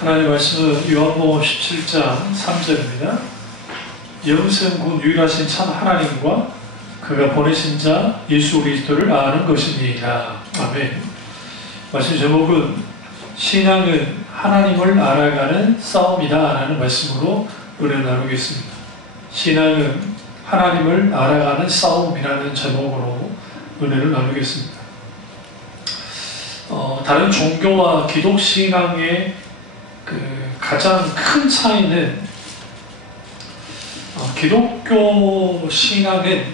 하나님의 말씀은 요한복음 17장 3절입니다. 영생 곧 유일하신 참 하나님과 그가 보내신 자 예수 그리스도를 아는 것이니라. 아멘. 말씀 제목은 신앙은 하나님을 알아가는 싸움이다 라는 말씀으로 은혜 나누겠습니다. 신앙은 하나님을 알아가는 싸움이라는 제목으로 은혜를 나누겠습니다. 다른 종교와 기독신앙의 가장 큰 차이는 기독교 신앙은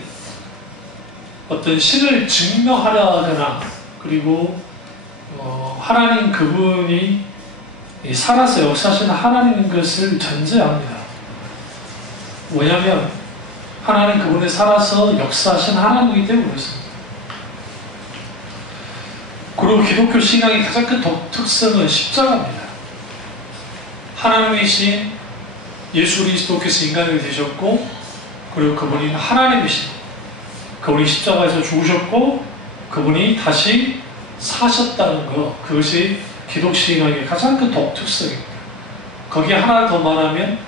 어떤 신을 증명하려 하거나 그리고 하나님 그분이 살아서 역사하시는 하나님인 것을 전제합니다. 왜냐하면 하나님 그분이 살아서 역사하신 하나님이기 때문에 그렇습니다. 그리고 기독교 신앙의 가장 큰 특성은 십자가입니다. 하나님이신 예수 그리스도께서 인간이 되셨고 그리고 그분이 하나님이신 그분이 십자가에서 죽으셨고 그분이 다시 사셨다는 것, 그것이 기독신앙의 가장 큰 독특성입니다. 거기에 하나 더 말하면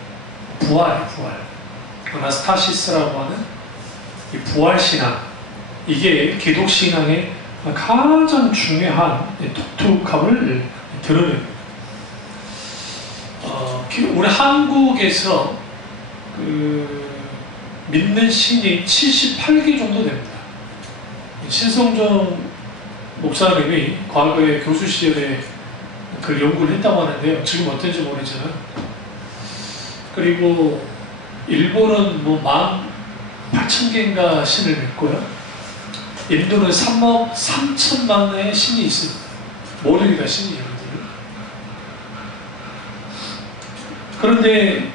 부활 아나스타시스라고 하는 이 부활신앙, 이게 기독신앙의 가장 중요한 독특함을 드러냅니다. 우리 한국에서 믿는 신이 78개 정도 됩니다. 신성종 목사님이 과거에 교수 시절에 그 연구를 했다고 하는데요. 지금 어떤지 모르지만. 그리고 일본은 18,000개인가 신을 믿고요. 인도는 3억 3천만의 신이 있습니다. 모르겠다 신이. 그런데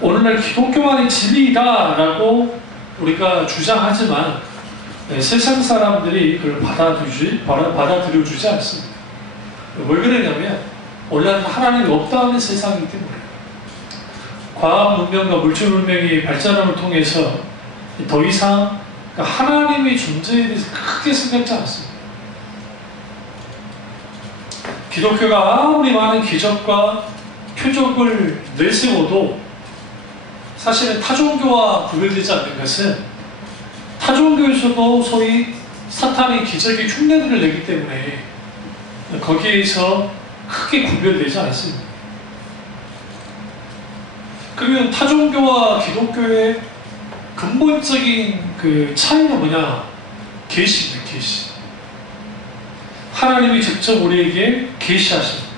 오늘날 기독교만이 진리이다라고 우리가 주장하지만 세상 사람들이 그걸 받아들여주지 않습니다. 왜 그러냐면 오늘날 하나님이 없다는 세상이기 때문에 과학 문명과 물질 문명이 발전함을 통해서 더 이상 하나님의 존재에 대해서 크게 생각지 않습니다. 기독교가 아무리 많은 기적과 표적을 내세워도 사실은 타종교와 구별되지 않는 것은 타종교에서도 소위 사탄이 기적의 흉내들을 내기 때문에 거기에서 크게 구별되지 않습니다. 그러면 타종교와 기독교의 근본적인 차이는 뭐냐? 계시입니다. 계시. 하나님이 직접 우리에게 계시하십니다.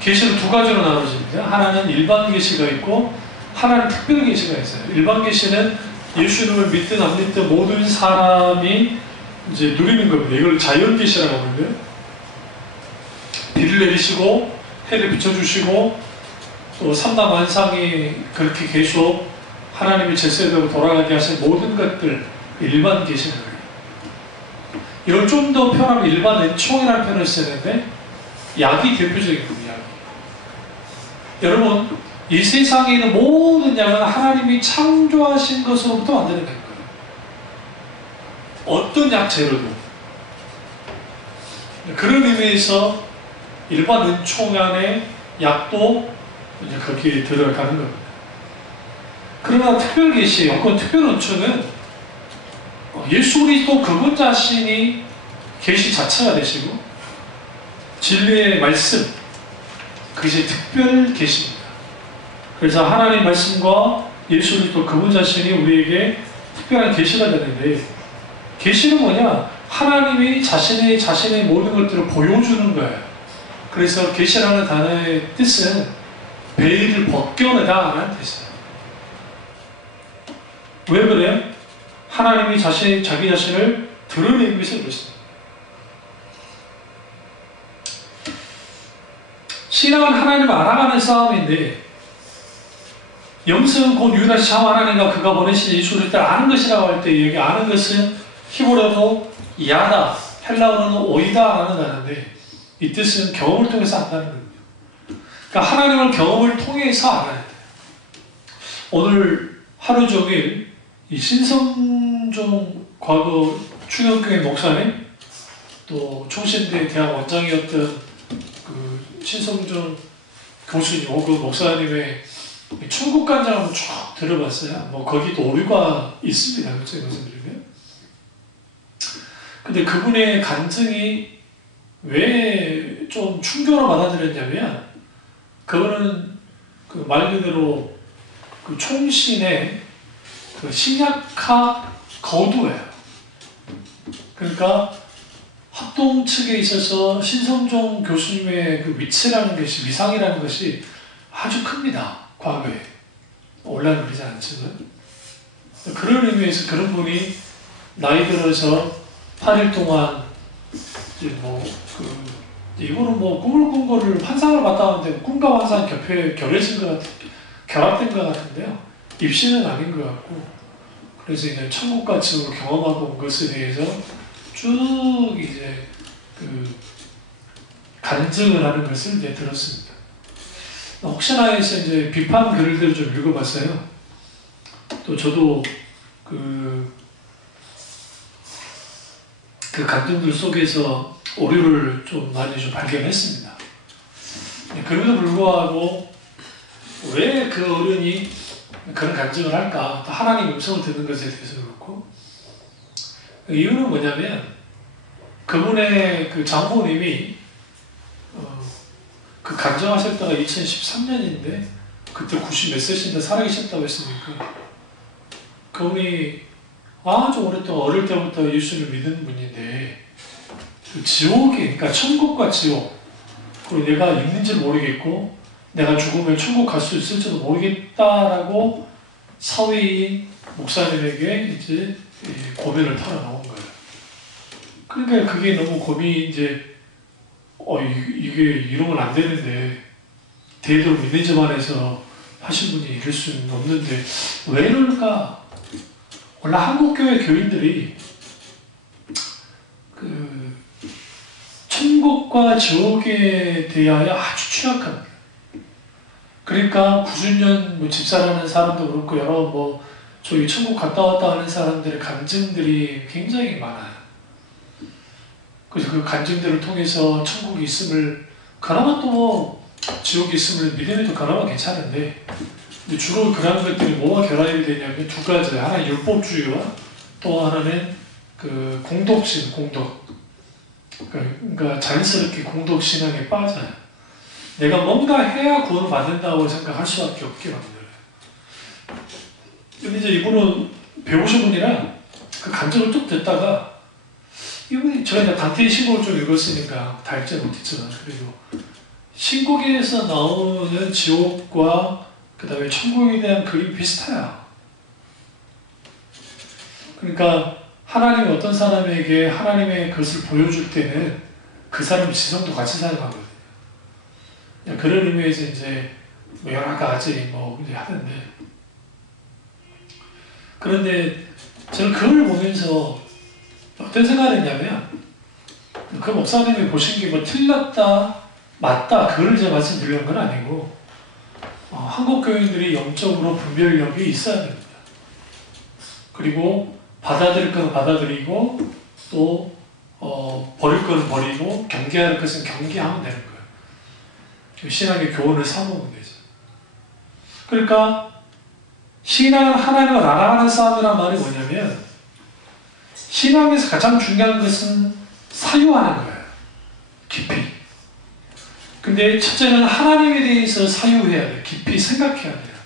계시는 두 가지로 나눠집니다. 하나는 일반 계시가 있고 하나는 특별 계시가 있어요. 일반 계시는 예수님을 믿든 안 믿든 모든 사람이 이제 누리는 겁니다. 이걸 자연 계시라고 하는데요. 비를 내리시고 해를 비춰주시고 또 삼다만상이 그렇게 계속 하나님의 제세대로 돌아가게 하신 모든 것들 일반 계시는 거예요. 이걸 좀 더 표현하면 일반 은총이라는 표현을 쓰는데 약이 대표적인 겁니다. 여러분, 이 세상에 있는 모든 약은 하나님이 창조하신 것으로부터 만드는 거예요. 어떤 약재로도. 그런 의미에서 일반 은총 안에 약도 이제 거기에 들어가는 겁니다. 그러나 특별계시, 어떤 특별 은총은 예수 그리스도 그분 자신이 계시 자체가 되시고 진리의 말씀, 그것이 특별 계시입니다. 그래서 하나님 말씀과 예수 그리스도 그분 자신이 우리에게 특별한 계시가 되는데, 계시는 뭐냐? 하나님이 자신의 모든 것들을 보여주는 거예요. 그래서 계시라는 단어의 뜻은 베일을 벗겨내다 라는 뜻이에요. 왜 그래요? 하나님이 자기 자신을 드러내기 위해서 그렇습니다. 신앙은 하나님을 알아가는 싸움인데, 영성은 곧 유일하신 참 하나님과 그가 보내신 예수 그리스도를 아는 것이라고 할 때, 여기 아는 것은 히브리어로 야다, 헬라어로는 오이다라는 단어인데, 이 뜻은 경험을 통해서 안다는 겁니다. 그러니까 하나님을 경험을 통해서 알아야 돼요. 오늘 하루 종일 이 신성종 과거 충영교회 목사님, 또 총신대 대학 원장이었던 신성종 교수님 혹은 목사님의 천국 간증 한번 쭉 들어봤어요. 뭐 거기도 오류가 있습니다. 그렇죠? 말씀드리면. 근데 그분의 간증이 왜 좀 충격으로 받아들였냐면, 그거는 그 말 그대로 그 총신의 그 신약화 거두예요. 그러니까 합동 측에 있어서 신성종 교수님의 그 위치라는 것이, 위상이라는 것이 아주 큽니다. 과거에. 올라는 그러지 않지만. 그런 의미에서 그런 분이 나이 들어서 8일 동안 이제 이거는 꿈을 꾼 거를 환상을 봤다는데 꿈과 환상 결합된 것 같은데요. 입시는 아닌 것 같고, 그래서 이제 천국과 지옥을 경험하고 온 것에 대해서 쭉 이제 간증을 하는 것을 이제 들었습니다. 혹시나 해서 이제 비판 글들을 좀 읽어봤어요. 또 저도 그 간증들 속에서 오류를 좀 많이 발견했습니다. 그럼에도 불구하고 왜 그 어른이 그런 간증을 할까? 또 하나님 음성을 듣는 것에 대해서 그렇고, 이유는 뭐냐면 그분의 그 장모님이 그 간증하실 때가 2013년인데 그때 90몇 세신데 살아계셨다고 했으니까 그분이 아주 오랫동안 어릴 때부터 예수를 믿는 분인데 그 지옥이, 그러니까 천국과 지옥, 그리고 내가 있는지 모르겠고 내가 죽으면 천국 갈 수 있을지도 모르겠다라고 사위인 목사님에게 이제 고민을 털어놓은 거예요. 그러니까 그게 너무 고민이 이제 이게 이러면 안 되는데, 대대로 믿는 집안에서 하신 분이 이럴 수는 없는데 왜 이럴까? 원래 한국교회 교인들이 그 천국과 지옥에 대하여 아주 취약합니다. 그러니까 90년 집사라는 사람도 그렇고 여러 저기 천국 갔다 왔다 하는 사람들의 간증들이 굉장히 많아요. 그래서 그 간증들을 통해서 천국이 있음을, 그나마 또 지옥이 있음을 믿음에도 그나마 괜찮은데, 근데 주로 그런 것들이 뭐가 결합이 되냐면 두 가지. 하나는 율법주의와 또 하나는 그 공덕심, 공덕. 그러니까 자연스럽게 공덕신앙에 빠져요. 내가 뭔가 해야 구원을 받는다고 생각할 수밖에 없게 만들어요. 근데 이제 이분은 배우신 분이라 그 간증을 쭉 듣다가, 이분이 저희가 단테의 신곡을 좀 읽었으니까 다 읽지 못했지만, 그래도 신곡에서 나오는 지옥과 그 다음에 천국에 대한 그림이 비슷해요. 그러니까 하나님이 어떤 사람에게 하나님의 것을 보여줄 때는 그 사람의 지성도 같이 사용하거든요. 그런 의미에서 이제 여러 가지 이제 하는데, 그런데 저는 그걸 보면서 어떤 생각을 했냐면, 그 목사님이 보신 게 틀렸다, 맞다, 그걸 제가 말씀드리는 건 아니고, 한국 교인들이 영적으로 분별력이 있어야 됩니다. 그리고 받아들일 건 받아들이고, 또 버릴 건 버리고, 경계할 것은 경계하면 되는 거예요. 신앙의 교훈을 삼으면 되죠. 그러니까 신앙은 하나님을 알아가는 싸움이란 말이 뭐냐면, 신앙에서 가장 중요한 것은 사유하는 거예요. 깊이. 근데 첫째는 하나님에 대해서 사유해야 돼요. 깊이 생각해야 돼요.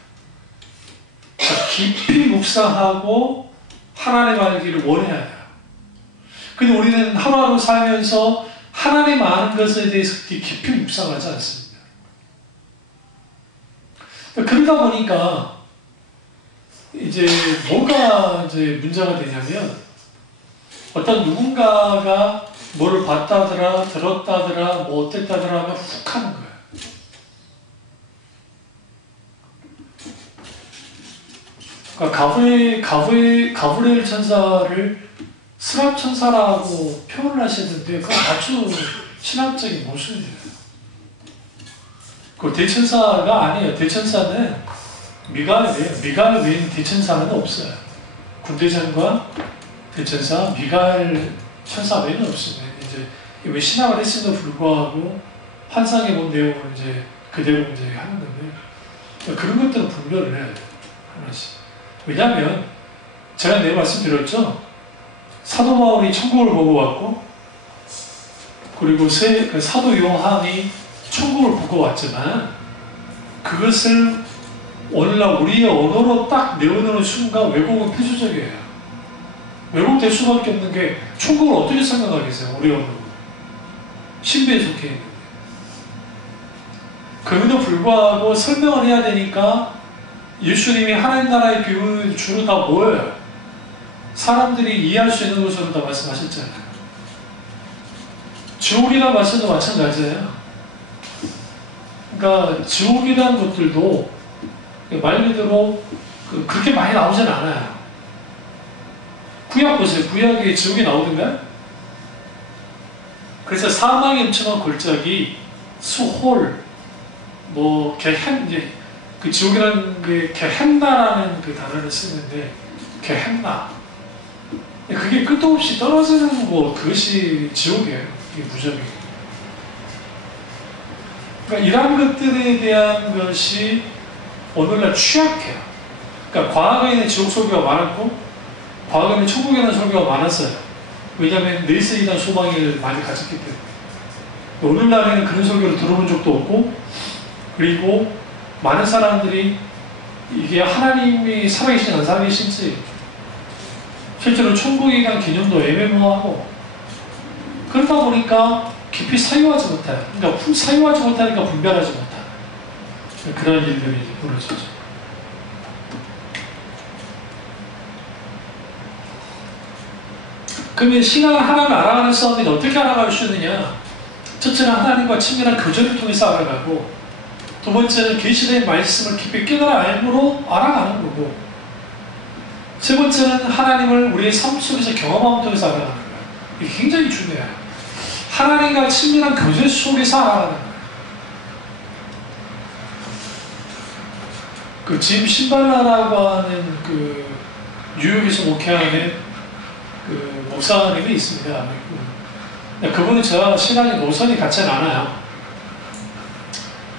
그러니까 깊이 묵상하고 하나님 알기를 원해야 돼요. 근데 우리는 하루하루 살면서 하나님 아는 것에 대해서 깊이 묵상하지 않습니다. 그러다 보니까 이제 뭐가 이제 문제가 되냐면, 어떤 누군가가 뭐를 봤다더라, 들었다더라, 어땠다더라 하면 훅 하는 거예요. 그러니까 가브리엘 천사를 스랍 천사라고 표현을 하시는데, 그건 아주 신학적인 모순이에요. 그 대천사가 아니에요. 대천사는 미가엘이에요. 미가엘 외에는 대천사는 없어요. 군대장과 대천사, 미가엘 천사 외에는 없습니다. 이제 왜 신학을 했음에도 불구하고 환상해 본 내용을 이제 그대로 이제 하는 건데, 그런 것들은 분별을 해야 돼요. 하나씩. 왜냐하면 제가 내 말씀드렸죠. 사도 바울이 천국을 보고 왔고, 그리고 사도 요한이 천국을 보고 왔지만, 그것을 오늘날 우리의 언어로 딱 내어놓는 순간 왜곡은 필수적이에요. 왜곡될 수밖에 없는 게, 천국을 어떻게 생각하겠어요? 우리 언어로. 신비에 속해 있는데. 그럼에도 불구하고 설명을 해야 되니까 예수님이 하나님 나라의 비유를 주로 다 뭐예요? 사람들이 이해할 수 있는 것으로 다 말씀하셨잖아요. 지옥이라는 말씀도 마찬가지예요. 그러니까 지옥이라는 것들도 말 그대로 그렇게 많이 나오진 않아요. 구약 보세요. 구약에 지옥이 나오던가요? 그래서 사망의 음침한 골짜기, 수홀, 이제 그 지옥이라는 게 게헨나라는 그 단어를 쓰는데, 게헨나. 그게 끝도 없이 떨어지는 그것이 지옥이에요. 이게 무적이에요. 그러니까 이러한 것들에 대한 것이 오늘날 취약해요. 그러니까 과거에는 지옥 설교가 많았고, 과거에는 천국에 대한 설교가 많았어요. 왜냐하면 넬슨에 대한 소망을 많이 가졌기 때문에. 오늘날에는 그런 설교를 들어본 적도 없고, 그리고 많은 사람들이 이게 하나님이 살아계신지 안 살아계신지, 실제로 천국에 대한 개념도 애매모호하고, 그러다 보니까 깊이 사유하지 못해요. 그러니까 사유하지 못하니까 분별하지 못해요. 그런 일들이 벌어지죠. 그러면 신앙을 하나님을 알아가는 싸움이 어떻게 알아갈 수 있느냐? 첫째는 하나님과 친밀한 교제를 통해서 알아가고, 두 번째는 계시된 말씀을 깊이 깨달아 알므로 알아가는 거고, 세 번째는 하나님을 우리의 삶 속에서 경험함을 통해서 알아가는 거예요. 이게 굉장히 중요해요. 하나님과 친밀한 교제 속에서 알아가는 거예요. 그 짐 신발라라고 하는 그 뉴욕에서 목회하는 그 목사님이 있습니다. 그분은 저와 신앙의 노선이 같지는 않아요.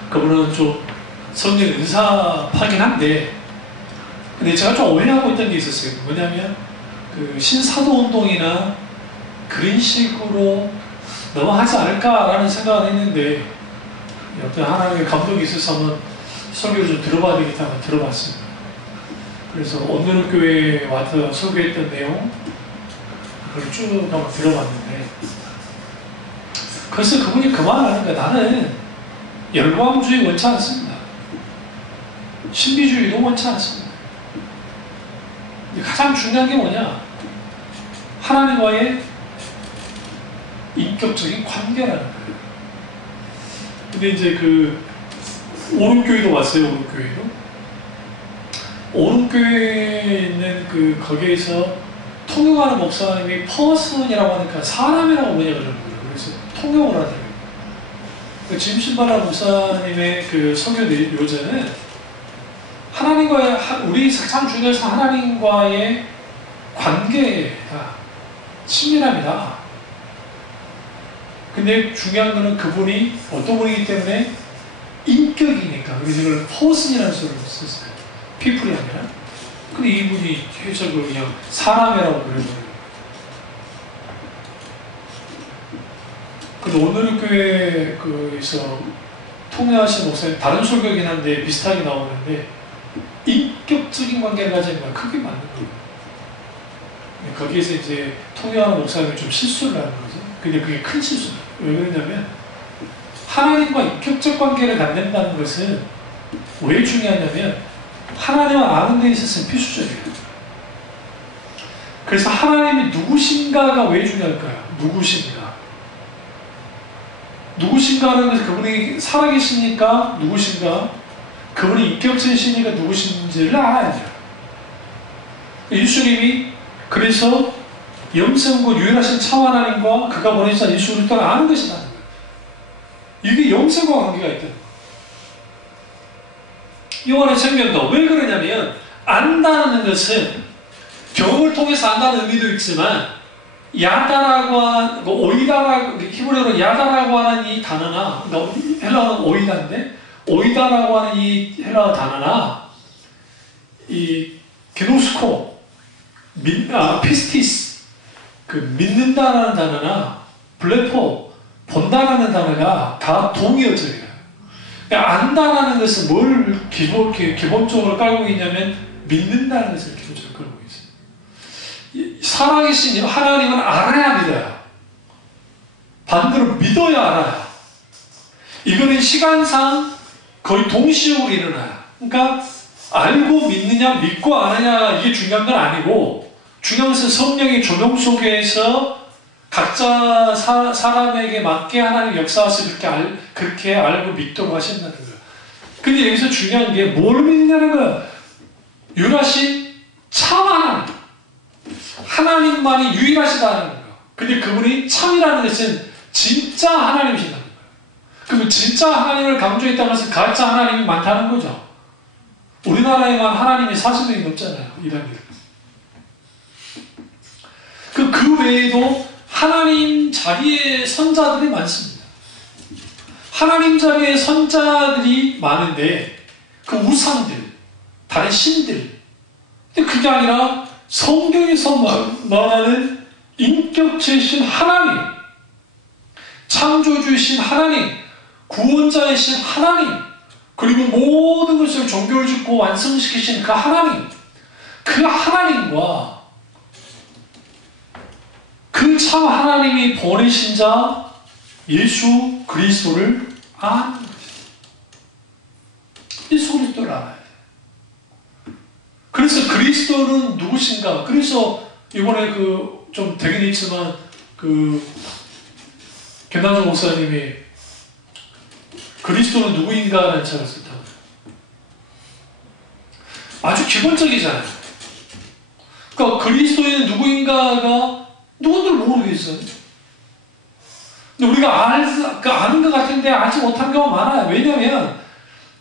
그분은 좀 성령 은사파긴 한데, 근데 제가 좀 오해하고 있던 게 있었어요. 뭐냐면 그 신사도 운동이나 그런 식으로 넘어가지 않을까라는 생각을 했는데, 어떤 하나님의 감동이 있어서 한번 설교를 좀 들어봐야 되겠다 한번 들어봤습니다. 그래서 오늘 교회에 와서 설교했던 내용 그걸 쭉 한번 들어봤는데, 그래서 그분이 그 말을 하는 거야. 나는 열광주의 원치 않습니다. 신비주의도 원치 않습니다. 가장 중요한 게 뭐냐? 하나님과의 인격적인 관계라는 거예요. 근데 이제 그 오른교회도 왔어요. 오른교회도. 오른교회에 있는 그 거기에서 통역하는 목사님이 퍼슨이라고 하니까 사람이라고 번역을 하는 거예요. 그래서 통역을 하더라고요. 그 짐 신발라 목사님의 그 설교 요제는 하나님과의, 우리 가장 중요해서 하나님과의 관계가 친밀함이다. 근데 중요한 거는 그분이 어떤 분이기 때문에 인격이니까. 그래서 이걸 퍼슨이라는 소리를 썼어요. 피플이 아니라. 근데 이분이 해석을 그냥 사람이라고 그려버려요. 근데 오늘 교회에서 통역하신 목사님, 다른 설교이긴 한데 비슷하게 나오는데, 인격적인 관계를 가지는 건 크게 맞는 거예요. 거기에서 이제 통역하는 목사님이 좀 실수를 하는 거죠. 근데 그게 큰 실수예요. 왜 그러냐면, 하나님과 인격적 관계를 갖는다는 것은 왜 중요하냐면, 하나님을 아는 데 있어서는 필수적이에요. 그래서 하나님이 누구신가가 왜 중요할까요? 누구신가? 누구신가라는 것은 그분이 살아계시니까 누구신가? 그분이 인격체이시니까 누구신지를 알아야 돼요. 예수님이 그래서 영생과 유일하신 참 하나님과 그가 보내신 예수 그리스도를 아는 것이다. 이게 영생과 관계가 있다. 요한의 생명도 왜 그러냐면, 안다는 것은 경험을 통해서 안다는 의미도 있지만, 야다라고 하는, 오이다라고, 히브리어로 야다라고 하는 이 단어나, 헬라어는 오이다인데, 오이다라고 하는 이 헬라어 단어나, 이 게노스코, 피스티스, 그 믿는다라는 단어나, 블레포, 본다라는 단어가 다 동의어적이에요. 그러니까 안다라는 것은 뭘 기본적으로 깔고 있냐면 믿는다는 것을 기본적으로 깔고 있어요. 살아계신 하나님은 알아야 믿어요. 반대로 믿어야 알아요. 이거는 시간상 거의 동시적으로 일어나요. 그러니까 알고 믿느냐 믿고 아느냐 이게 중요한 건 아니고 중요한 것은 성령의 조명 속에서 각자 사람에게 맞게 하나님 역사하셔서 그렇게 알고 믿도록 하신다는 거예요. 근데 여기서 중요한 게 뭘 믿느냐는 거예요. 유일하신 참 하나님. 하나님만이 유일하시다는 거예요. 근데 그분이 참이라는 것은 진짜 하나님이시다는 거예요. 그러면 진짜 하나님을 강조했다는 것은 가짜 하나님이 많다는 거죠. 우리나라에만 하나님이 40명이 넘잖아요. 이란이. 그 외에도 하나님 자리에 선자들이 많습니다. 하나님 자리에 선자들이 많은데 그 우상들, 다른 신들 근데 그게 아니라 성경에서 말하는 인격체이신 하나님, 창조주이신 하나님, 구원자이신 하나님, 그리고 모든 것을 종교를 짓고 완성시키신 그 하나님, 그 하나님과 그 참 하나님이 보내신 자 예수 그리스도를 아는 거죠. 예수 그리스도를 알아야 돼요. 그래서 그리스도는 누구신가? 그래서 이번에 좀 되긴 했지만 김남정 목사님이 그리스도는 누구인가라는 책을 썼다고. 아주 기본적이잖아요. 그러니까 그리스도인은 누구인가가 누군들 모르겠어요. 근데 우리가 아는 것 같은데 알지 못한 경우가 많아요. 왜냐하면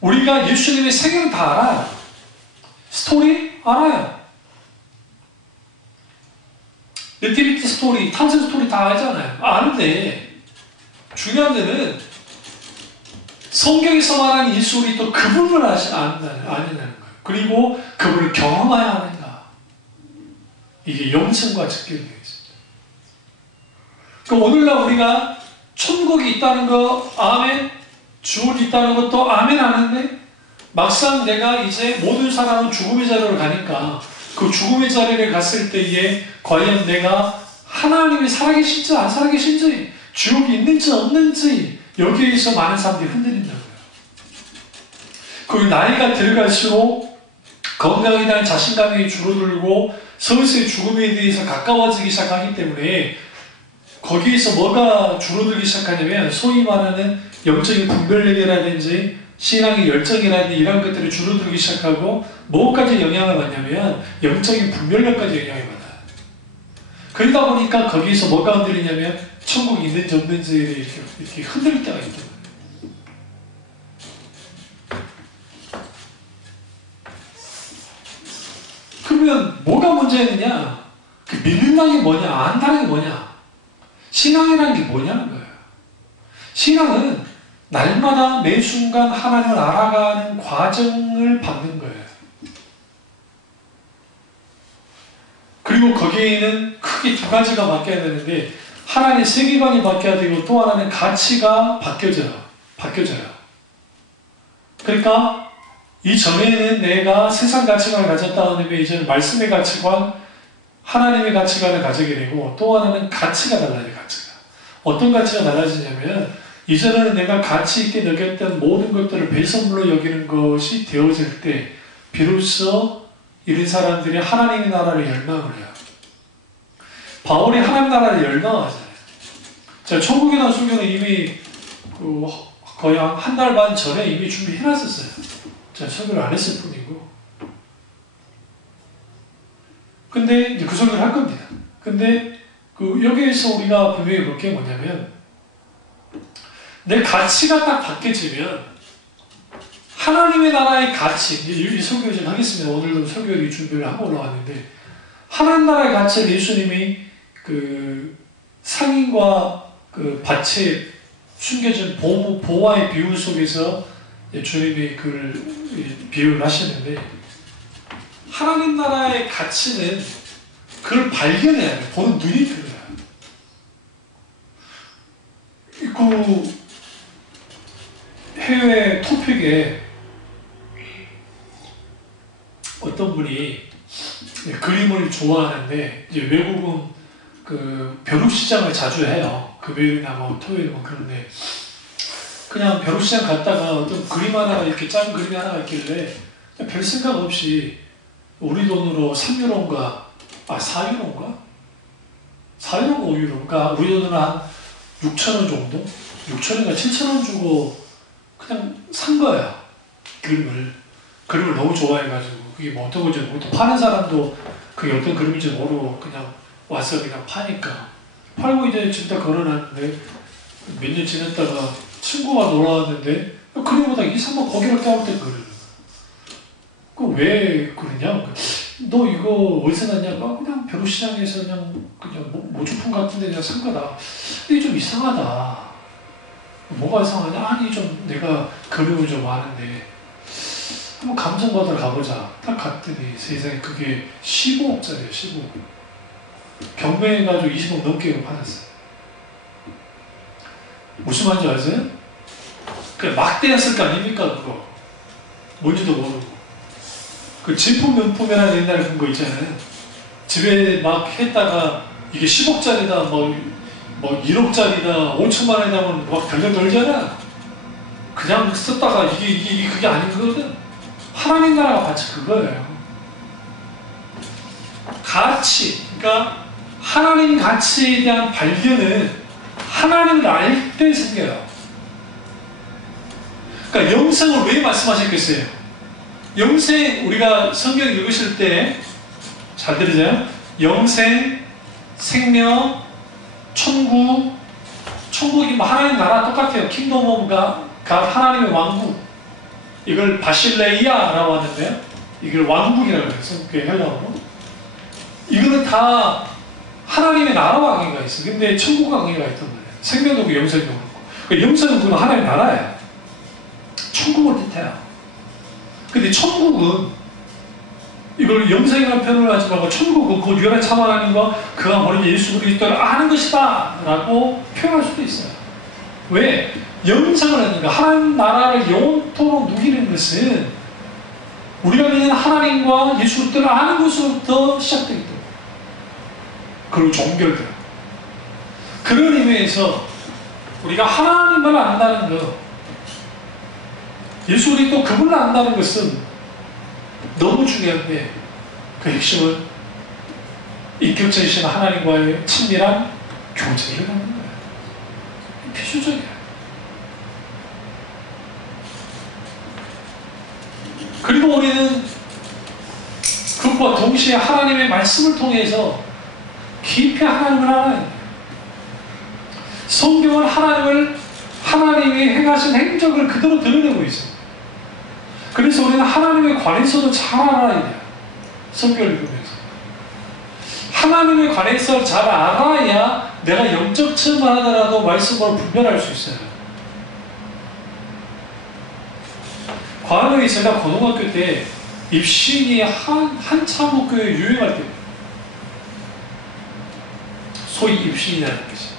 우리가 예수님의 세계를 다 알아요. 스토리 알아요. 네티비티 스토리, 탄생 스토리 다 알잖아요. 아는데 중요한 데는 성경에서 말하는 예수 그리스도 그분을 아니라는 거예요. 그리고 그분을 경험해야 하는가. 이게 영생과 직결되어 있습니다. 그럼 오늘날 우리가 천국이 있다는 거 아멘, 주옥이 있다는 것도 아멘 하는데 막상 내가 이제 모든 사람은 죽음의 자리로 가니까 그 죽음의 자리를 갔을 때에 과연 내가 하나님이 살아계신지 안 살아계신지 주옥이 있는지 없는지 여기에서 많은 사람들이 흔들린다고요. 그 나이가 들어갈수록 건강에 대한 자신감이 줄어들고 서서히 죽음에 대해서 가까워지기 시작하기 때문에 거기에서 뭐가 줄어들기 시작하냐면 소위 말하는 영적인 분별력이라든지 신앙의 열정이라든지 이런 것들이 줄어들기 시작하고 뭐까지 영향을 받냐면 영적인 분별력까지 영향을 받아요. 그러다 보니까 거기에서 뭐가 흔들리냐면 천국이 있는지 없는지 이렇게 흔들릴 때가 있단 말이에요. 그러면 뭐가 문제였느냐? 믿는다는 게 뭐냐? 안다는 게 뭐냐? 신앙이라는 게 뭐냐는 거예요. 신앙은 날마다 매 순간 하나님을 알아가는 과정을 받는 거예요. 그리고 거기에는 크게 두 가지가 바뀌어야 되는데 하나님의 세계관이 바뀌어야 되고 또 하나는 가치가 바뀌어져요. 그러니까 이전에는 내가 세상 가치관을 가졌다 하면 이제는 말씀의 가치관, 하나님의 가치관을 가지게 되고 또 하나는 가치가 달라요. 가치가. 어떤 가치가 달라지냐면 이전에는 내가 가치 있게 여겼던 모든 것들을 배선물로 여기는 것이 되어질 때 비로소 이런 사람들이 하나님의 나라를 열망을 해요. 바울이 하나님 나라를 열망하잖아요. 자, 천국에 대한 설교는 이미 거의 한 달 반 전에 이미 준비해놨었어요. 제가 설교를 안 했을 뿐이고. 근데 이제 그 설교를 할 겁니다. 근데 여기에서 우리가 분명히 볼 게 뭐냐면 내 가치가 딱 바뀌어지면 하나님의 나라의 가치, 이 설교 좀 하겠습니다. 오늘도 설교 준비를 하고 올라왔는데 하나님 나라의 가치를 예수님이 그 상인과 그 밭에 숨겨진 보화의 비유 속에서 주님이 그걸 비유를 하시는데, 하나님 나라의 가치는 그걸 발견해야 돼. 보는 눈이 필요해요. 그 해외 토픽에 어떤 분이 그림을 좋아하는데, 이제 외국은 그 벼룩시장을 자주 해요. 금요일이나 뭐 토요일 뭐 그런데, 그냥 벼룩시장 갔다가 어떤 그림 하나가 이렇게 작은 그림이 하나가 있길래 별 생각 없이 우리 돈으로 3유로인가 4유로인가 4유로인가 5유로, 그러니까 우리 돈으로 한 6,000원 정도? 6,000원인가 7,000원 주고 그냥 산 거야. 그림을 너무 좋아해가지고, 그게 뭐 어떤 건지 모르고, 파는 사람도 그게 어떤 그림인지 모르고 그냥 와서 그냥 파니까. 팔고 이제 집에다 걸어놨는데, 몇 년 지났다가 친구가 놀아왔는데, 그림보다 2, 3만 거기를 껴왔대, 그걸. 그 왜 그러냐? 너 이거 어디서 났냐? 그냥 벼룩시장에서 그냥 모조품 같은데 그냥 산 거다. 이게 좀 이상하다. 뭐가 이상하냐? 아니, 좀 내가 그림을 좀 아는데 한번 감성받으러 가보자. 딱 갔더니 세상에 그게 15억짜리예요. 15억. 경매해가지고 20억 넘게 팔았어요. 무슨 말인지 아세요? 그 막대였을 거 아닙니까? 그거 뭔지도 모르고. 그 진품 명품이라는 옛날에 그런 거 있잖아요. 집에 막 했다가 이게 10억짜리다 뭐 1억짜리다 5천만 원이다 하면 막 별별 떨잖아. 그냥 썼다가 이게 그게 아닌 거거든. 하나님 나라가 마치 그거예요. 가치, 그러니까 하나님 가치에 대한 발견은 하나님을 알 때 생겨요. 그러니까 영생을 왜 말씀하셨겠어요? 영생, 우리가 성경 읽으실 때 잘 들으세요. 영생, 생명, 천국이 뭐 하나님 나라 똑같아요. 킹덤 오브 갓, 하나님의 왕국. 이걸 바실레이아라고 하는데요. 이걸 왕국이라고 해요. 성경의 헬라어로. 이거는 다 하나님의 나라와 관계가 있어요. 근데 천국과 관계가 있단 말이에요. 생명도 그렇고 영생도 그렇고. 그러니까 영생은 그건 하나님의 나라예요. 천국을 뜻해요. 근데 천국은 이걸 영생이라는 표현을 하지 말고, 천국은 그 유일한 참 하나님과 그가 보낸 예수 그리스도를 아는 것이다 라고 표현할 수도 있어요. 왜? 영생을 하니까 하나님 나라를 영원토록 누리는 것은 우리가 믿는 하나님과 예수 그리스도를 아는 것으로부터 시작되기 때문에, 그리고 종결돼요. 그런 의미에서 우리가 하나님을 안다는 것, 예수 그리스도 그분을 안다는 것은 너무 중요한데, 그 핵심은 인격적이신 하나님과의 친밀한 교제를 하는 거예요. 필수적이에요. 그리고 우리는 그것과 동시에 하나님의 말씀을 통해서 깊이 하나님을 알아야 돼요. 성경은 하나님이 행하신 행적을 그대로 드러내고 있어요. 그래서 우리는 하나님에 관해서도 잘 알아야 돼요. 성경을 읽으면서. 하나님에 관해서 잘 알아야 내가 영적 체험을 하더라도 말씀으로 분별할 수 있어요. 과거에 제가 고등학교 때 입신이 한참 교회 유행할 때, 소위 입신이라는 것이.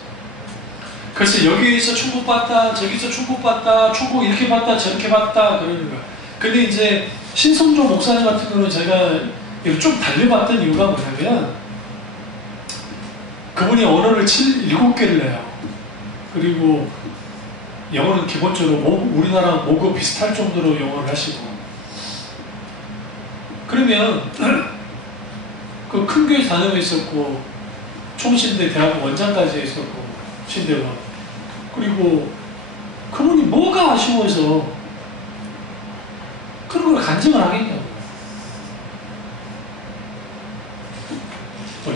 그래서 여기에서 충복받다, 저기서 충복받다, 충복 이렇게 받다, 저렇게 받다 그러는 거야. 근데 이제 신성조 목사님 같은 경우는 제가 이걸 좀 달려봤던 이유가 뭐냐면, 그분이 언어를 7개를 내요. 그리고 영어는 기본적으로 우리나라 모국 비슷할 정도로 영어를 하시고, 그러면 그 큰 교회 다니고 있었고, 총신대 대학 원장까지 했었고, 신대원. 그리고 그분이 뭐가 아쉬워서 그런 걸 간증을 하겠냐고요.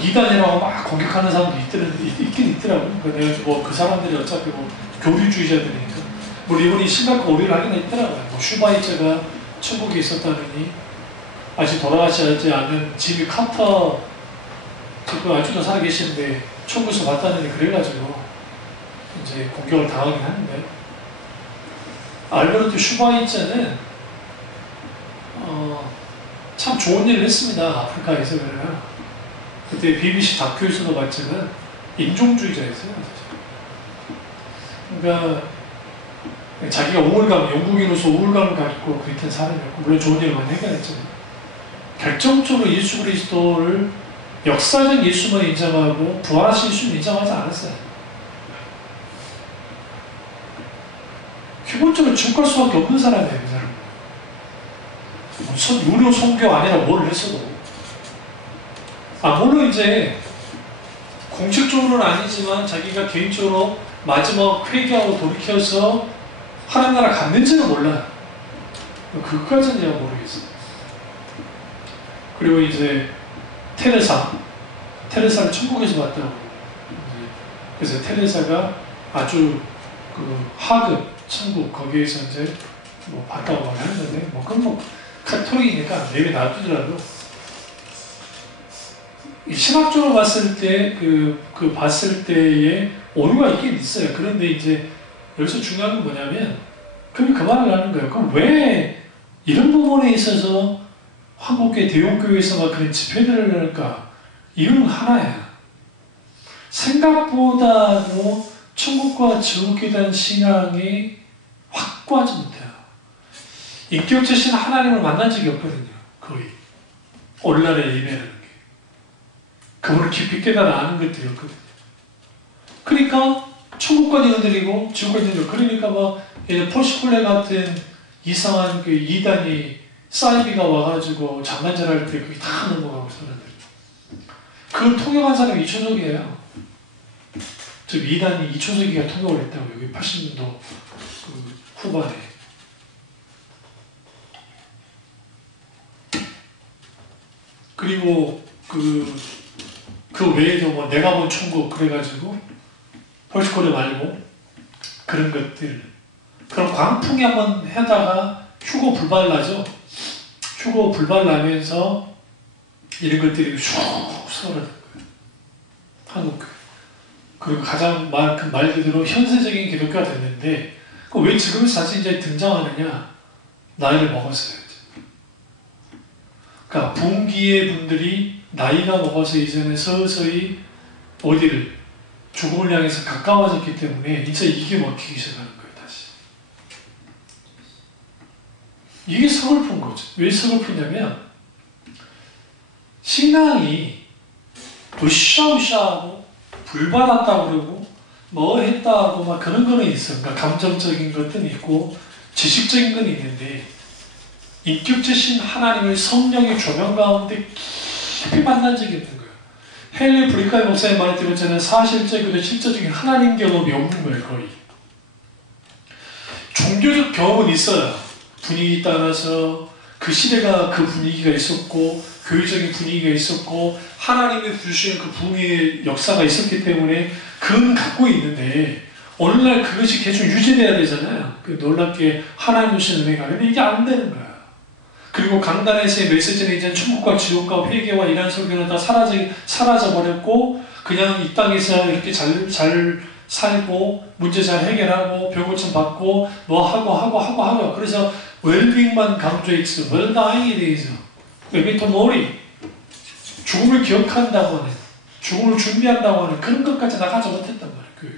이단이라고 막 공격하는 사람도 있긴 있더라고요. 내가 그 사람들이 어차피 교류주의자들이니까. 이분이 심각한 오류를 하긴 했더라고요. 슈바이처가 천국에 있었다느니, 아직 돌아가시지 않은 지미 카터, 지금 아직도 살아계시는데, 청구서 받다더니 그래가지고 이제 공격을 당하긴 하는데, 알베르토 슈바이처는 참 좋은 일을 했습니다. 아프리카에서. 그때 BBC 다큐에서도 봤지만 인종주의자였어요. 그러니까 자기가 우울감, 영국인으로서 우울감을 갖고 그랬던 사람이었고, 물론 좋은 일을 많이 해결했지만 결정적으로 예수 그리스도를 역사적 예수만 인정하고 부활하신 예수는 인정하지 않았어요. 기본적으로 지옥 갈 수밖에 없는 사람이에요. 그 사람은. 무슨 유료 성교 아니라 뭘 했어도. 물론 이제 공식적으로는 아니지만 자기가 개인적으로 마지막 회개하고 돌이켜서 하나님 나라 갔는지는 몰라요. 그것까지는 제가 모르겠어요. 그리고 이제 테레사를 천국에서 봤다고. 그래서 테레사가 아주 그 하급 천국 거기에서 이제 뭐 봤다고 하는데, 그건 카톨릭이니까 내비 놔두더라도, 신학적으로 봤을 때 봤을 때에 오류가 있긴 있어요. 그런데 이제 여기서 중요한 건 뭐냐면, 그럼 그 말을 하는 거예요. 그럼 왜 이런 부분에 있어서 한국의 대형교회에서 막 그런 집회들을 할까? 이유는 하나야. 생각보다도 천국과 지옥에 대한 신앙이 확고하지 못해요. 인격체신 하나님을 만난 적이 없거든요. 거의. 오늘날의 예배라는 게. 그분을 깊이 깨달아 아는 것들이 없거든요. 그러니까 천국까지 흔들리고 지옥까지 흔들리고, 그러니까 포시콜레 같은 이상한 그 이단이 사이비가 와가지고 장난질할 때 그게 다 넘어가고 사람들. 그걸 통역한 사람이 이초석이에요. 저 이단이 이초석이가 통역을 했다고. 여기 80년도 그 후반에. 그리고 그 외에도 내가 본 천국 그래가지고 폴스코레 말고 그런 것들. 그럼 광풍이 한번 하다가 휴고 불발나죠. 휴고 불발나면서 이런 것들이 슉 서러든 거예요. 한국. 그리고 가장 말 그대로 현세적인 기독교가 됐는데, 왜 지금 사실 이제 등장하느냐? 나이를 먹었어요. 그러니까 분기의 분들이 나이가 먹어서 이제는 서서히 어디를 죽음을 향해서 가까워졌기 때문에 이제 이게 먹히기 시작하는 거예요. 다시. 이게 서글픈 거죠. 왜 서글프냐면 신앙이 으쌰으쌰하고 불받았다고 그러고 뭐 했다고 막 그런 거는 있어. 그러니까 감정적인 것은 있고 지식적인 건 있는데, 인격체신 하나님을 성령의 조명 가운데 깊이 만난 적이 없는 거예요. 헨리 브리카이 목사의 말을 들으면 저는 사실적이고 실제적인 하나님 경험이 없는 거예요. 거의. 종교적 경험은 있어요. 분위기 따라서 그 시대가 그 분위기가 있었고, 교회적인 분위기가 있었고, 하나님이 주시는 그 부흥의 역사가 있었기 때문에 그건 갖고 있는데, 오늘날 그것이 계속 유지돼야 되잖아요. 그 놀랍게 하나님 주시는 은혜가. 근데 이게 안 되는 거야. 그리고 강단에서의 메시지는 이제 천국과 지옥과 회개와 이런 설교는 다 사라져버렸고, 그냥 이 땅에서 이렇게 잘 살고 문제 잘 해결하고 병 고침 받고 뭐 하고 그래서 웰빙만 강조했죠. 웰다잉에 대해서 메멘토 모리, 죽음을 기억한다고 하는, 죽음을 준비한다고 하는 그런 것까지 나가지 못했단 말이에요. 교회가.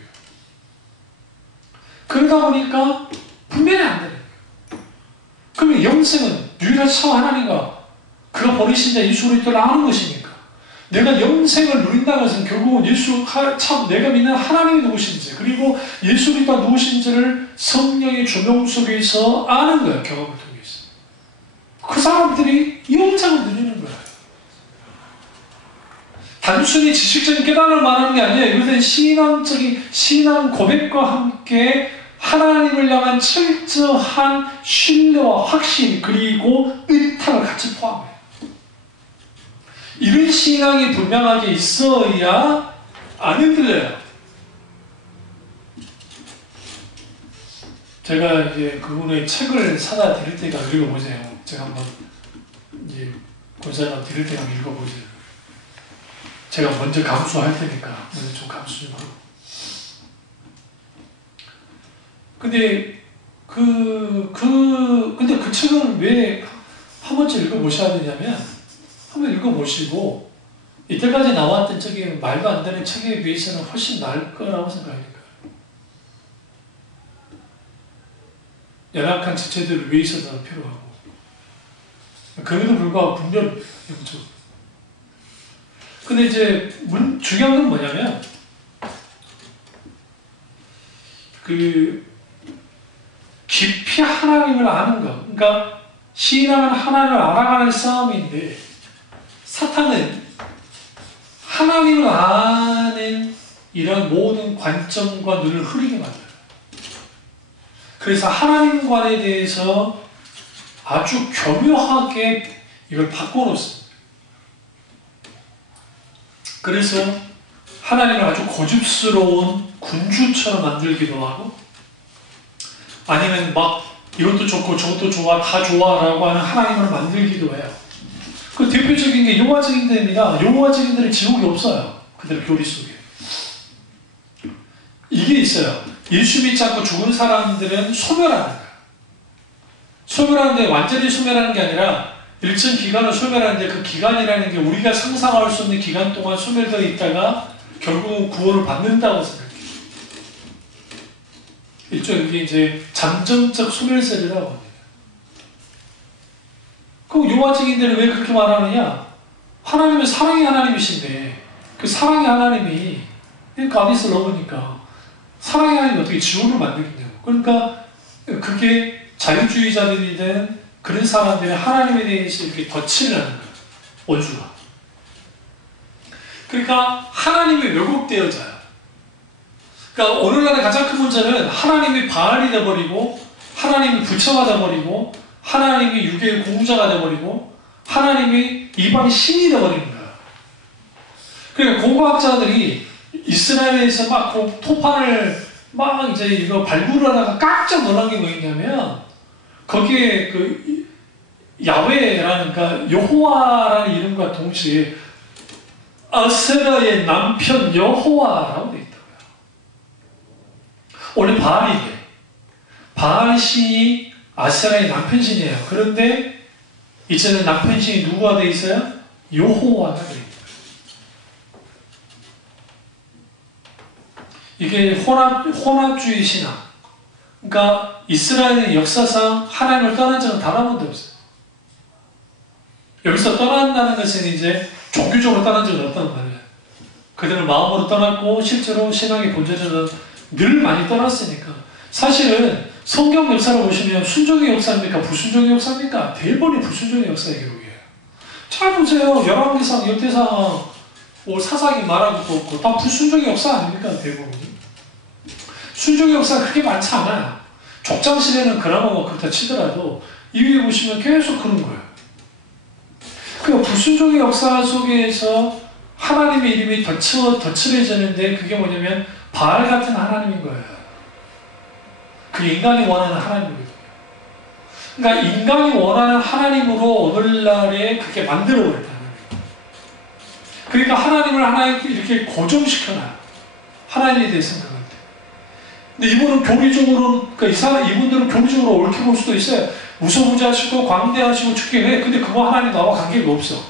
그러다 보니까 분별이 안 되는 거예요. 그러면 영생은 유일한 참 하나님과 그가 버리신 자 예수 그리스도를 아는 것이니까, 내가 영생을 누린다는 것은 결국은 참 내가 믿는 하나님이 누구신지, 그리고 예수 그리스도가 누구신지를 성령의 조명 속에서 아는 거예요. 경험을 통해서. 그 사람들이 영생을 누리는 거예요. 단순히 지식적인 깨달음을 말하는 게 아니에요. 이것은 신앙적인 신앙 고백과 함께 하나님을 향한 철저한 신뢰와 확신, 그리고 의탁을 같이 포함해요. 이런 신앙이 분명하게 있어야 안 흔들려요. 제가 이제 그분의 책을 사다 드릴 테니까 읽어보세요. 제가 한번 이제 권사님 드릴 테니까 읽어보세요. 제가 먼저 감수할 테니까 먼저 좀 감수 좀 하고. 근데 근데 그 책을 왜 한 번쯤 읽어보셔야 되냐면, 한번 읽어보시고 이때까지 나왔던 책이 말도 안 되는 책에 비해서는 훨씬 나을 거라고 생각하니까. 연약한 지체들을 위해서도 필요하고. 그럼에도 불구하고 분별 영적. 근데 이제 중요한 건 뭐냐면, 깊이 하나님을 아는 것. 그러니까 신앙은 하나님을 알아가는 싸움인데, 사탄은 하나님을 아는 이런 모든 관점과 눈을 흐리게 만들어요. 그래서 하나님과에 대해서 아주 교묘하게 이걸 바꿔놓습니다. 그래서 하나님을 아주 고집스러운 군주처럼 만들기도 하고, 아니면 막 이것도 좋고 저것도 좋아, 다 좋아라고 하는 하나님을 만들기도 해요. 그 대표적인 게 여호와 증인들입니다. 여호와 증인들은 지옥이 없어요. 그들 교리 속에. 이게 있어요. 예수 믿지 않고 죽은 사람들은 소멸하는 거예요. 소멸하는데 완전히 소멸하는 게 아니라 일정 기간을 소멸하는데, 그 기간이라는 게 우리가 상상할 수 없는 기간 동안 소멸되어 있다가 결국 구원을 받는다고 생각해요. 일종의 이게 이제 잠정적 소멸설이라고 합니다. 그럼 여호와 증인들은 왜 그렇게 말하느냐? 하나님은 사랑의 하나님이신데, 그 사랑의 하나님이, 가비스 러브니까 사랑의 하나님이 어떻게 지옥을 만들겠냐고. 그러니까 그게 자유주의자들이든 그런 사람들이 하나님에 대해서 이렇게 덧칠을 하는 거예요. 원수가. 그러니까 하나님이 왜곡되어져요. 그러니까 오늘날의 가장 큰 문제는 하나님이 바알이 되어버리고, 하나님이 부처가 되어버리고, 하나님이 유괴의 공부자가 되어버리고, 하나님이 이방 신이 되어버리는 거예요. 그러니까 공과학자들이 이스라엘에서 막 토판을 막 이제 이거 발굴을 하다가 깜짝 놀란 게 뭐였냐면, 거기에 그 야훼라는, 그러니까 여호와라는 이름과 동시에 아세라의 남편 여호와라고 되어 있다고요. 원래 바알이래. 바알 신이 아세라의 남편 신이에요. 그런데 이제는 남편 신이 누구가 되어 있어요? 여호와가 되어 있어요. 이게 혼합주의 신앙. 그러니까 이스라엘의 역사상 하나님을 떠난 적은 단 한 번도 없어요. 여기서 떠난다는 것은 이제 종교적으로 떠난 적은 없다는 말이에요. 그들은 마음으로 떠났고 실제로 신앙의 본질에는 늘 많이 떠났으니까. 사실은 성경 역사를 보시면 순종의 역사입니까? 불순종의 역사입니까? 대부분이 불순종의 역사의 기록이에요. 잘 보세요. 열왕기상, 역대상, 사사기 말하고 또 없고 다 불순종의 역사 아닙니까? 대부분이. 순종의 역사가 그렇게 많지 않아요. 족장시대는 그나마 뭐 그렇다 치더라도 이 위에 보시면 계속 그런 거예요. 그 불순종의 역사 속에서 하나님의 이름이 덧칠해지는데, 그게 뭐냐면 바알 같은 하나님인 거예요. 그 인간이 원하는 하나님이거든요. 그러니까 인간이 원하는 하나님으로 오늘날에 그렇게 만들어버렸다는 거예요. 그러니까 하나님을 하나에 이렇게 고정시켜놔요. 하나님에 대해 생각할 때. 근데 이분은 교리적으로, 그러니까 이분들은 교리적으로 옳게 볼 수도 있어요. 무소부지하시고 광대하시고 축복해. 근데 그거 하나님 나와 관계가 없어.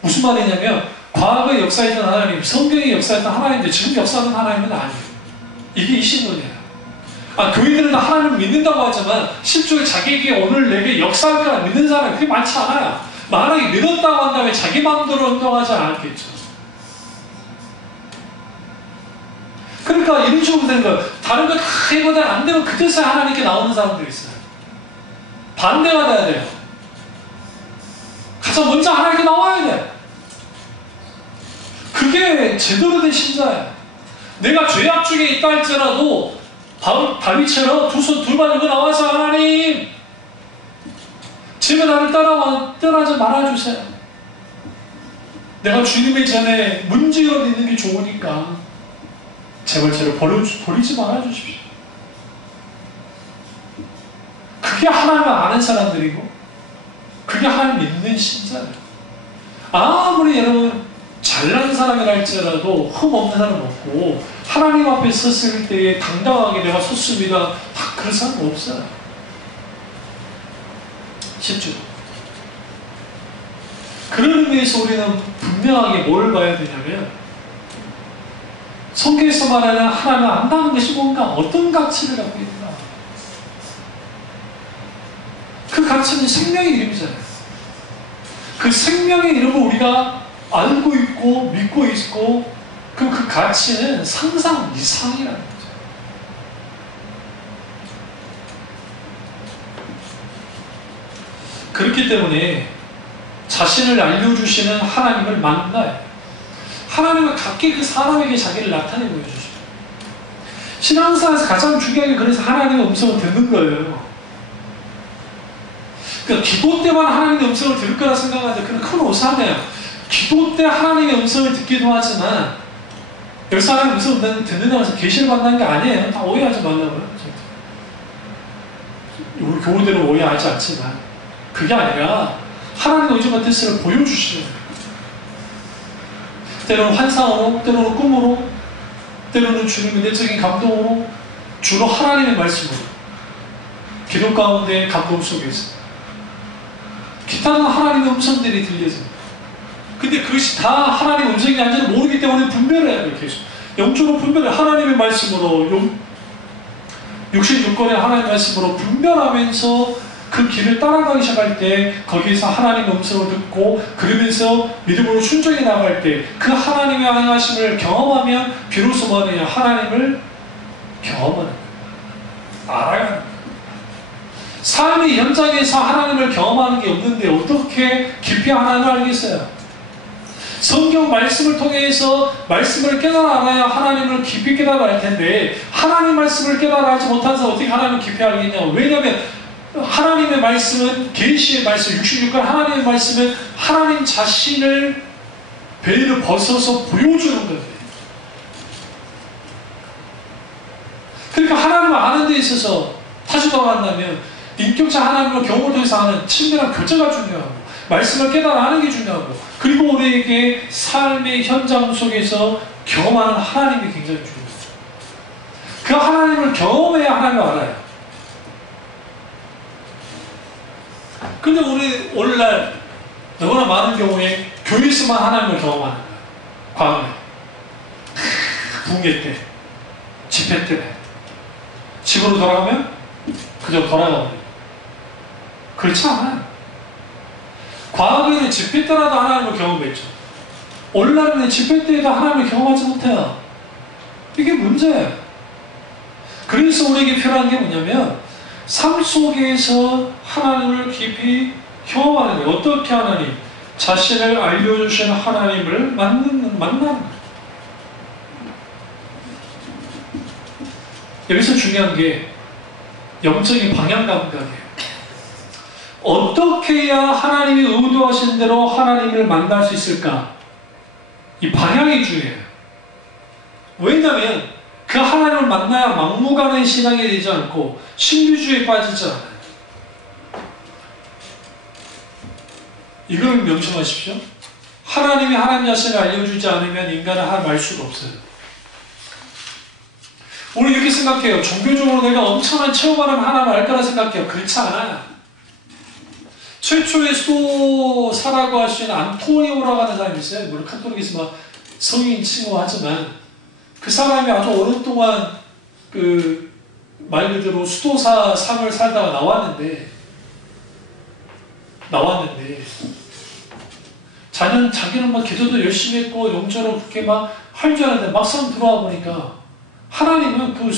무슨 말이냐면, 과거의 역사했던 하나님, 성경의 역사했던 하나님인데 지금 역사하는 하나님은 아니에요. 이게 이 신론이에요. 교인들은 하나님을 믿는다고 하지만 실제로 자기에게 오늘 내게 역사할 거라 믿는 사람이 그렇게 많지 않아요. 만약에 믿었다고 한다면 자기 마음대로 운동하지 않았겠죠. 그러니까 이런 식으로 되는 거예요. 다른 거 다 해보다 안 되면 그때서야 하나님께 나오는 사람들이 있어요. 반대가 돼야 돼요. 가장 먼저 하나님께 나와야 돼. 그게 제대로 된 신자예요. 내가 죄악 중에 있다 할지라도 다윗처럼 두 손 둘 발 들고 나와서, 하나님 제발 나를 떠나지 말아주세요. 내가 주님의 전에 문제로 있는 게 좋으니까 제발 저를 버리지 말아주십시오. 그게 하나님을 아는 사람들이고, 그게 하나님 믿는 신자예요. 아무리 여러분 잘난 사람이라 할지라도 흠없는 사람 없고 하나님 앞에 섰을 때에 당당하게 내가 섰습니다. 다 그런 사람 없어요. 쉽죠? 그런 의미에서 우리는 분명하게 뭘 봐야 되냐면 성경에서 말하는 하나님을 안다는 것이 뭔가 어떤 가치를 갖고 있는가. 그 가치는 생명의 이름이잖아요. 그 생명의 이름을 우리가 알고 있고 믿고 있고 그 가치는 상상 이상이라는 거죠. 그렇기 때문에 자신을 알려주시는 하나님을 만나요. 하나님은 각기 그 사람에게 자기를 나타내 보여주시죠. 신앙생활에서 가장 중요한 게 그래서 하나님의 음성을 듣는 거예요. 그러니까 기도 때만 하나님의 음성을 들을 거라 생각하는데 그건 큰 오산이에요. 기도 때 하나님의 음성을 듣기도 하지만 여기서 하나님의 음성을 듣는다고 해서 계시를 받는 게 아니에요. 다 오해하지 말라고요. 우리 교우들은 오해하지 않지만 그게 아니라 하나님의 의지와 뜻을 보여주시는 거예요. 때로는 환상으로, 때로는 꿈으로, 때로는 주님의 내적인 감동으로, 주로 하나님의 말씀으로 기도 가운데 감동 속에서 기타는 하나님의 음성들이 들려집니다. 근데 그것이 다 하나님의 음성이 아닌지를 모르기 때문에 분별해야 돼요. 계속 영적으로 분별해. 하나님의 말씀으로 66권의 하나님의 말씀으로 분별하면서 그 길을 따라가기 시작할 때 거기에서 하나님의 음성을 듣고 그러면서 믿음으로 순종해 나갈 때 그 하나님의 행하심을 경험하면 비로소 뭐냐 하나님을 경험하는 거예요. 알아가는 거예요. 삶의 현장에서 하나님을 경험하는 게 없는데 어떻게 깊이 하나님을 알겠어요? 성경 말씀을 통해서 말씀을 깨달아 알아야 하나님을 깊이 깨달아야 할 텐데 하나님 말씀을 깨달아 알지 못해서 어떻게 하나님을 깊이 알겠냐? 왜냐하면 하나님의 말씀은 계시의 말씀 66권 하나님의 말씀은 하나님 자신을 베일을 벗어서 보여주는 거예요. 그러니까 하나님을 아는 데 있어서 다시 돌아간다면 인격자 하나님과 경험을 통해서 하는 친밀한 교제가 중요하고 말씀을 깨달아 하는 게 중요하고 그리고 우리에게 삶의 현장 속에서 경험하는 하나님이 굉장히 중요해요. 그 하나님을 경험해야 하나님을 알아요. 근데 우리 오늘날 너무나 많은 경우에 교회에서만 하나님을 경험하는 거예요. 과거에 붕괴 때 집회 때 집으로 돌아가면 그저 돌아가버려요. 그렇지 않아요. 과거에는 집회 때라도 하나님을 경험했죠. 오늘날은 집회 때에도 하나님을 경험하지 못해요. 이게 문제예요. 그래서 우리에게 필요한 게 뭐냐면 삶 속에서 하나님을 깊이 경험하는 거예요. 어떻게 하나님? 자신을 알려주시는 하나님을 만나는 거예요. 여기서 중요한 게 영적인 방향 감각이에요. 어떻게 해야 하나님이 의도하신 대로 하나님을 만날 수 있을까? 이 방향이 중요해요. 왜냐하면 그 하나님을 만나야 막무가내 신앙이 되지 않고 신비주의에 빠지지 않아요. 이걸 명심하십시오. 하나님이 하나님 자신을 알려주지 않으면 인간은 하나님 알 수가 없어요. 우리 이렇게 생각해요. 종교적으로 내가 엄청난 체험하는 하나님을 알 거라 생각해요. 그렇지 않아요. 최초의 수도사라고 할 수 있는 안토니오라고 하는 사람이 있어요. 물론 카톨릭에서 막 성인 칭호하지만 그 사람이 아주 오랫동안 말 그대로 수도사 삶을 살다가 나왔는데 자기는 막 기도도 열심히 했고 영적으로 그렇게 막 할 줄 알았는데 막상 들어와 보니까 하나님은 그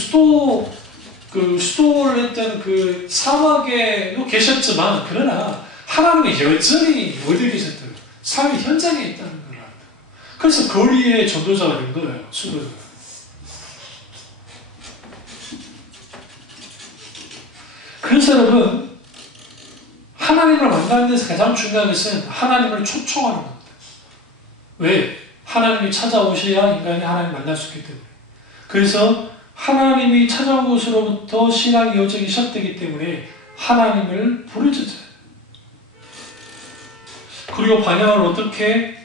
수도를 했던 그 사막에도 계셨지만 그러나 하나님은 여전히 어디 계셨대요? 삶의 현장에 있다는 걸 알아요. 그래서 거리의 전도자가 된 거예요. 수도자가. 그래서 여러분 하나님을 만나는 데서 가장 중요한 것은 하나님을 초청하는 겁니다. 왜? 하나님이 찾아오셔야 인간이 하나님을 만날 수 있기 때문에. 그래서 하나님이 찾아온 곳으로부터 신앙의 여정이 시작되기 때문에 하나님을 부르짖어요. 그리고 방향을 어떻게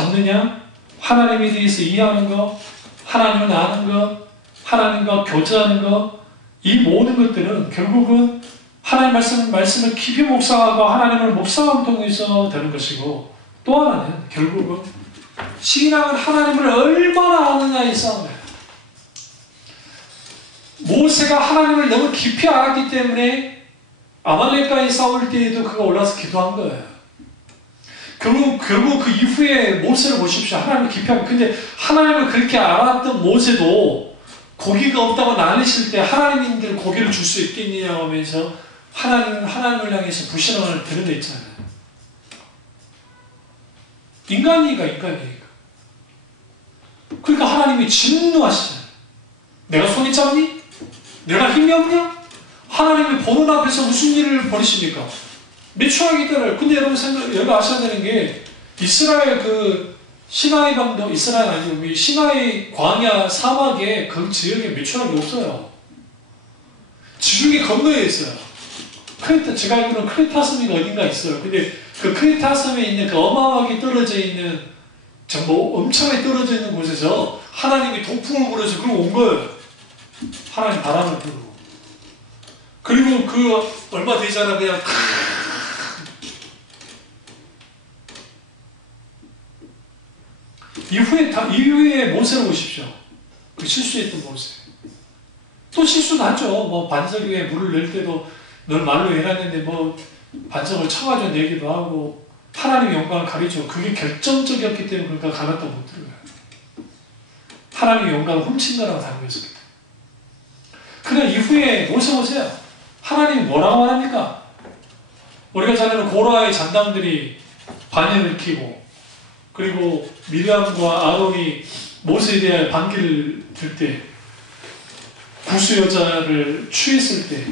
잡느냐? 하나님에 대해서 이해하는 것, 하나님을 아는 것, 하나님과 교제하는 것, 이 모든 것들은 결국은 하나님 말씀을 깊이 묵상하고 하나님을 묵상함을 통해서 되는 것이고, 또 하나는 결국은 신앙은 하나님을 얼마나 아느냐의 싸움이에요. 모세가 하나님을 너무 깊이 알았기 때문에 아말렉과의 싸울 때에도 그가 올라서 기도한 거예요. 결국 그 이후에 모세를 보십시오. 하나님을 깊이 알고, 근데 하나님을 그렇게 알았던 모세도 고기가 없다고 나뉘실 때 하나님인들 고기를 줄 수 있겠느냐고 하면서 하나님을 향해서 불신앙을 드러냈잖아요. 인간이니까. 그러니까 하나님이 진노하시잖아요. 내가 손이 짧니? 내가 힘이 없냐? 하나님이 보는 앞에서 무슨 일을 벌이십니까? 매출하기 때문에. 근데 여러분 여러분 아셔야 되는 게, 이스라엘 시나이 반도, 이스라엘 아니고 시나이 광야 사막에 그 지역에 매출하기 없어요. 지중해 건너에 있어요. 제가 알기로는 크레타 섬이 어딘가 있어요. 근데 그 크레타 섬에 있는 그 어마어마하게 떨어져 있는, 정말 엄청나게 떨어져 있는 곳에서 하나님이 동풍을 불어서 그러고 온 거예요. 하나님 바람을 불고. 그리고 얼마 되잖아, 그냥 이후에 모세를 보십시오. 그 실수했던 모세. 또 실수도 하죠. 반석 위에 물을 낼 때도 널 말로 해놨는데 반석을 쳐가지고 내기도 하고, 하나님의 영광을 가리죠. 그게 결정적이었기 때문에 그러니까 가나도 못 들어가요. 하나님의 영광을 훔친 거라고 당했습니다. 그러나 이후에 모세 보세요. 하나님이 뭐라고 말합니까? 우리가 잘 아는 고라의 잔당들이 반열을 켜고, 그리고 미리암과 아론이 모세에 대한 반기를 들 때, 구수 여자를 취했을 때,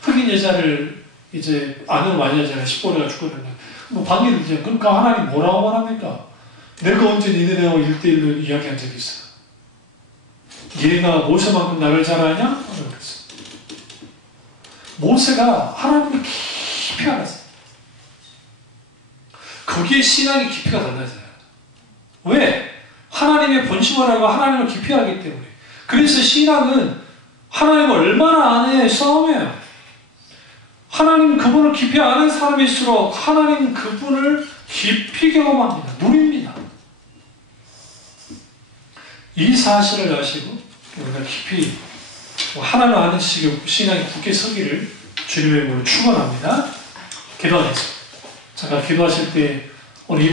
흑인 여자를 이제 아내로 많이 하잖아요. 십보리가 죽거든요. 반기를 들죠. 그러니까 하나님 뭐라고 말합니까? 내가 언제 니네들하고 1대1로 이야기한 적이 있어? 얘가 모세만큼 나를 잘 아냐? 그랬어. 모세가 하나님을 깊이 알았어요. 거기에 신앙의 깊이가 달라져요. 왜? 하나님의 본심을 알고 하나님을 깊이 알기 때문에. 그래서 신앙은 하나님을 얼마나 아느냐의 싸움이에요. 하나님 그분을 깊이 아는 사람일수록 하나님 그분을 깊이 경험합니다. 누립니다. 이 사실을 아시고 우리가 깊이 하나님을 아는 신앙이 굳게 서기를 주님의 이름으로 축원합니다. 기도하겠습니다. 잠깐 기도하실 때 우리